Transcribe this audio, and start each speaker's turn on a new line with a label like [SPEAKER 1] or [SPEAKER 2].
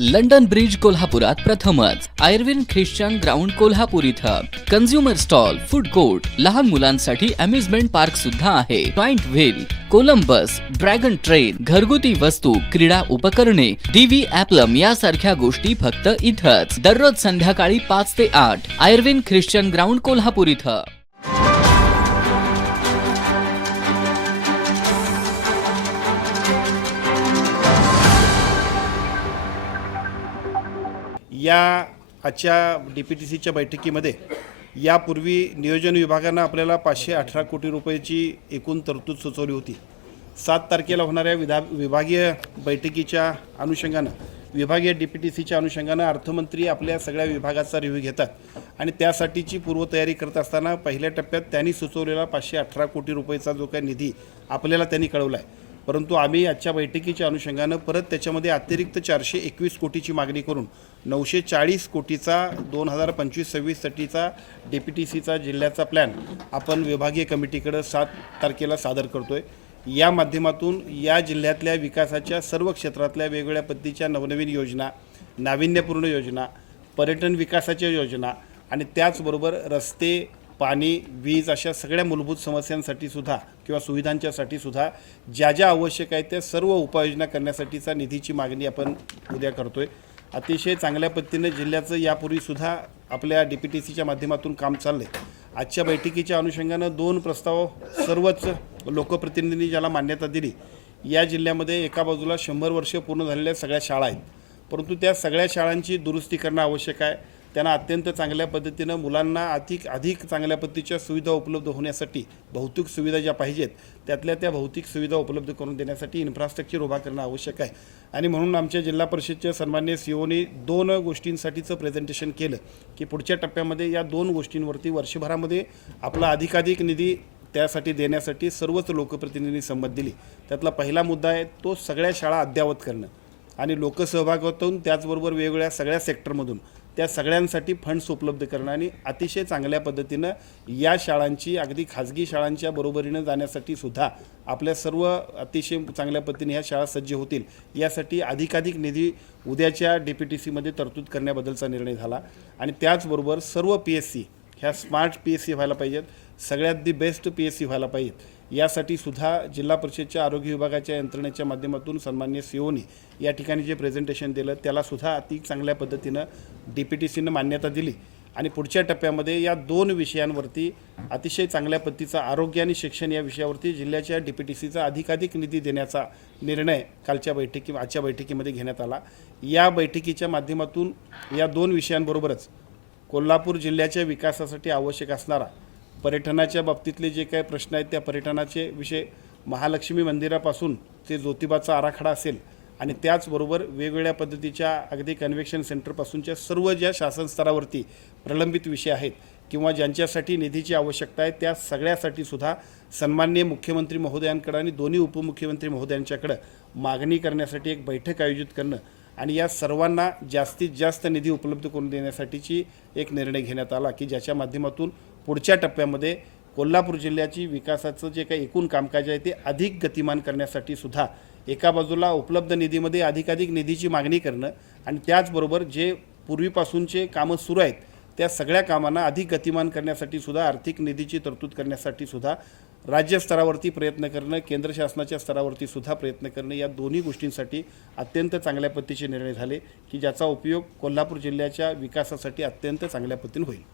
[SPEAKER 1] London bridge कोल्हापुरात प्रथमच. Irwin Christian ground Kolhapur इथं. कन्झ्युमर स्टॉल फूड कोर्ट लहान मुलांसाठी अम्युजमेंट पार्क सुद्धा आहे. Joint wheel Columbus dragon train घरगुती वस्तू क्रीडा उपकरणे डीव्ही ॲप्लम यासारख्या गोष्टी फक्त इथंच. दररोज संध्याकाळी पाच ते आठ. आयर्विन ख्रिश्चन ग्राउंड कोल्हापूर इथं.
[SPEAKER 2] या आजच्या डी पी टी सीच्या बैठकीमध्ये यापूर्वी नियोजन विभागानं आपल्याला पाचशे अठरा कोटी रुपयाची एकूण तरतूद सुचवली होती. सात तारखेला होणाऱ्या विधा विभागीय बैठकीच्या अनुषंगानं विभागीय डी पी टी सीच्या अनुषंगानं अर्थमंत्री आपल्या सगळ्या विभागाचा रिव्ह्यू घेतात आणि त्यासाठीची पूर्वतयारी करत असताना पहिल्या टप्प्यात त्यांनी सुचवलेला पाचशे अठरा कोटी रुपयेचा जो काही निधी आपल्याला त्यांनी कळवला आहे परंतु आम्ही आजच्या बैठकीच्या अनुषंगानं परत त्याच्यामध्ये अतिरिक्त चारशे एकवीस कोटीची मागणी करून नऊशे चाळीस कोटीचा दोन हजार पंचवीस सव्वीससाठीचा डी पी टी सीचा जिल्ह्याचा प्लॅन आपण विभागीय कमिटीकडं सात तारखेला सादर करतो आहे या माध्यमातून या जिल्ह्यातल्या विकासाच्या सर्व क्षेत्रातल्या वेगवेगळ्या पद्धतीच्या नवनवीन योजना नाविन्यपूर्ण योजना पर्यटन विकासाच्या योजना आणि त्याचबरोबर रस्ते पाणी वीज अशा सगळ्या मूलभूत समस्यांसाठी सुद्धा किंवा सुविधांच्यासाठी सुद्धा ज्या ज्या आवश्यक आहेत त्या सर्व उपाययोजना करण्यासाठीचा निधीची मागणी आपण उद्या करतोय. अतिशय चांगल्या पद्धतीने जिल्ह्याचं यापूर्वीसुद्धा आपल्या डी पी टी सीच्या माध्यमातून काम चाललं आहे आजच्या बैठकीच्या अनुषंगानं दोन प्रस्ताव सर्वच लोकप्रतिनिधींनी ज्याला मान्यता दिली या जिल्ह्यामध्ये एका बाजूला शंभर वर्ष पूर्ण झालेल्या सगळ्या शाळा आहेत. परंतु त्या सगळ्या शाळांची दुरुस्ती करणं आवश्यक आहे. त्यांना अत्यंत चांगल्या पद्धतीनं मुलांना अधिक अधिक चांगल्या पद्धतीच्या सुविधा उपलब्ध होण्यासाठी भौतिक सुविधा ज्या पाहिजेत त्यातल्या त्या भौतिक सुविधा उपलब्ध करून देण्यासाठी इन्फ्रास्ट्रक्चर उभा करणं आवश्यक आहे. आणि म्हणून आमच्या जिल्हा परिषदच्या सन्मान्य सीओनी दोन गोष्टींसाठीचं प्रेझेंटेशन केलं की पुढच्या टप्प्यामध्ये या दोन गोष्टींवरती वर्षभरामध्ये आपला अधिकाधिक निधी त्यासाठी देण्यासाठी सर्वच लोकप्रतिनिधींनी संमत दिली. त्यातला पहिला मुद्दा आहे तो सगळ्या शाळा अद्ययावत करणं. आणि लोकसहभागातून त्याचबरोबर वेगवेगळ्या सगळ्या सेक्टरमधून त्या सगळ्यांसाठी फंड्स उपलब्ध करणं आणि अतिशय चांगल्या पद्धतीनं या शाळांची अगदी खाजगी शाळांच्या बरोबरीनं जाण्यासाठी सुद्धा आपल्या सर्व अतिशय चांगल्या पद्धतीने ह्या शाळा सज्ज होतील. यासाठी अधिकाधिक निधी उद्याच्या डी पी टी सीमध्ये तरतूद करण्याबद्दलचा निर्णय झाला. आणि त्याचबरोबर सर्व पी एस सी ह्या स्मार्ट पी एस सी व्हायला पाहिजेत. सगळ्यात the best P S C व्हायला पाहिजेत. यासाठी सुद्धा जिल्हा परिषदच्या आरोग्य विभागाच्या यंत्रणेच्या माध्यमातून सन्मान्य सीओनी या ठिकाणी जे प्रेझेंटेशन दिलं त्याला सुद्धा अति चांगल्या पद्धतीनं डी पी टी सीनं मान्यता दिली. आणि पुढच्या टप्प्यामध्ये या दोन विषयांवरती अतिशय चांगल्या पद्धतीचा आरोग्य आणि शिक्षण या विषयावरती जिल्ह्याच्या डी पी टी सीचा अधिकाधिक निधी देण्याचा निर्णय कालच्या बैठकी आजच्या बैठकीमध्ये घेण्यात आला. या बैठकीच्या माध्यमातून या दोन विषयांबरोबरच कोल्हापूर जिल्ह्याच्या विकासासाठी आवश्यक असणारा पर्यटनाच्या बाबतीतले जे काही प्रश्न आहेत त्या पर्यटनाचे विषय महालक्ष्मी मंदिरापासून ते ज्योतिबाचा आराखडा असेल आणि त्याचबरोबर वेगवेगळ्या पद्धतीच्या अगदी कन्व्हेक्शन सेंटरपासूनच्या सर्व ज्या शासन स्तरावरती प्रलंबित विषय आहेत किंवा ज्यांच्यासाठी निधीची आवश्यकता आहे त्या सगळ्यासाठी सुद्धा सन्माननीय मुख्यमंत्री महोदयांकडं आणि दोन्ही उपमुख्यमंत्री महोदयांच्याकडं मागणी करण्यासाठी एक बैठक आयोजित करणं आणि या सर्वांना जास्तीत जास्त निधी उपलब्ध करून देण्यासाठीची एक निर्णय घेण्यात आला की ज्याच्या माध्यमातून पुढच्या टप्प्यामध्ये कोल्हापूर जिल्ह्याची विकासाचं जे काही एकूण कामकाज आहे ते अधिक गतिमान करण्यासाठी सुद्धा एका बाजूला उपलब्ध निधीमध्ये अधिकाधिक निधीची मागणी करणं आणि त्याचबरोबर जे पूर्वीपासूनचे कामं सुरू आहेत त्या सगळ्या कामांना अधिक गतिमान करण्यासाठी सुद्धा आर्थिक निधीची तरतूद करण्यासाठी सुद्धा राज्य स्तरावरती प्रयत्न करणं केंद्र शासनाच्या स्तरावरती सुद्धा प्रयत्न करणं या दोन्ही गोष्टींसाठी अत्यंत चांगल्या पद्धतीचे निर्णय झाले की ज्याचा उपयोग कोल्हापूर जिल्ह्याच्या विकासासाठी अत्यंत चांगल्या पद्धतीने होईल.